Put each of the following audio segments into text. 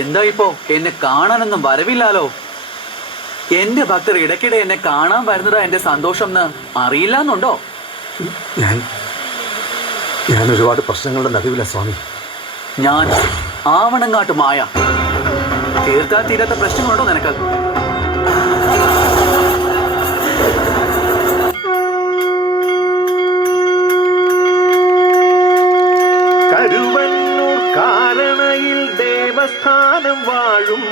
എന്താ ഇപ്പോ എന്നെ കാണാനൊന്നും വരവില്ലാലോ? എന്റെ ഭക്തർ ഇടയ്ക്കിടെ എന്നെ കാണാൻ വരുന്നതാ എന്റെ സന്തോഷം എന്ന് അറിയില്ലെന്നുണ്ടോ? ഞാൻ ഒരുപാട് പ്രശ്നങ്ങളുടെ നടുവില സ്വാമി. ഞാൻ ആവണങ്ങാട്ട് മായ. തീർത്താൽ തീരാത്ത പ്രശ്നങ്ങളുണ്ടോ നിനക്ക്? സ്ഥാനം വാഴും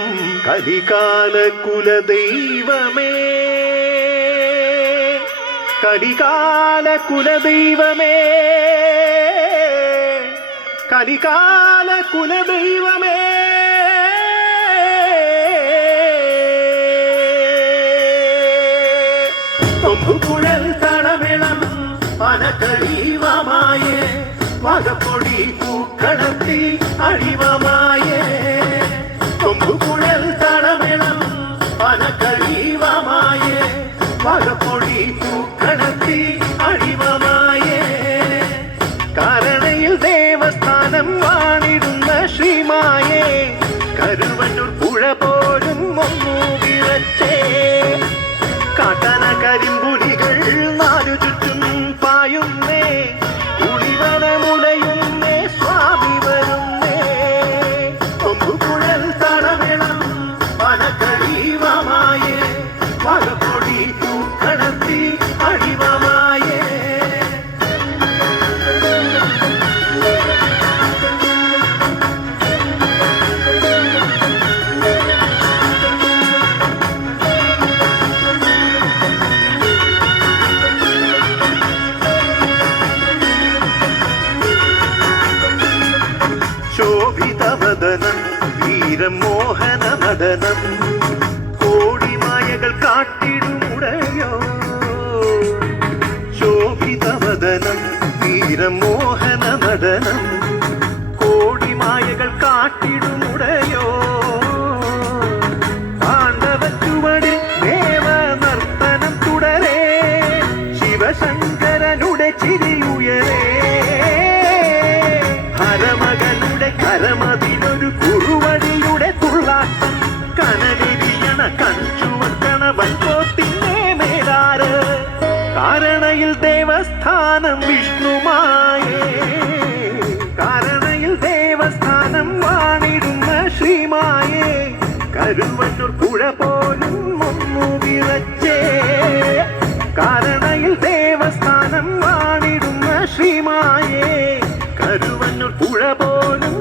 കലികാല കുലദൈവമേ, കലികാല കുലദൈവമേ, കലികാല കുലദൈവമേ. കൊമ്പുകുഴൽ തടവിളം പനക്കളീവമായേ, വകപ്പൊടി പൂക്കളത്തിൽ അഴിവമായേ. കൊമ്പുകുഴൽ തടവിളം പനക്കളീവമായേ, വകപ്പൊടി പൂക്കളത്തിൽ അഴിവമായേ. കാരണയിൽ ദേവസ്ഥാനം വാണിടുന്ന ശ്രീമായേ, കരുവന്നൂർ പുഴ പോലും ഒന്നു വിറച്ചേ. കാട്ടന കരിമ്പുലികൾ നാലു ചുറ്റും പായുന്നേ, ഉളിവനമുലയുന്നേ, സ്വാമി വരുന്നേ. കൊമ്പുകുഴൽ തടവിളം പനക്കളീവമായേ, വകപ്പൊടി പൂക്കളത്തിൽ അഴിവമായേ. ശോഭിതവദനം വീരമോഹന നടനം, കോടിമായകൾ കാട്ടിടുമുടയോ. ശോഭിതവദനം വീരമോഹന നടനം, കോടിമായകൾ കാട്ടിടുമുടയോ. പാണ്ഡവച്ചുവടിൽ ദേവനർത്തനം തുടരേ, ശിവശങ്കരനുടെ ചിരിയുയരേ. ഹരമകളുടെ കരമതിലൊരു കുറുവടിയുടെ തുള്ളാട്ടം, കനലെരിയണ കഞ്ചുവക്കണ വൻകോട്ടിന്റെ മേലാറ്. കാരണയിൽ ദേവസ്ഥാനം വിഷ്ണുമായേ, കാരണയിൽ ദേവസ്ഥാനം വാണിടുന്ന ശ്രീമായേ, കരുവന്നൂർ പുഴ പോലും ഒന്നു വിറച്ചേ. കാരണയിൽ ദേവസ്ഥാനം വാണിടുന്ന ശ്രീമായേ, കരുവന്നൂർ പുഴ പോലും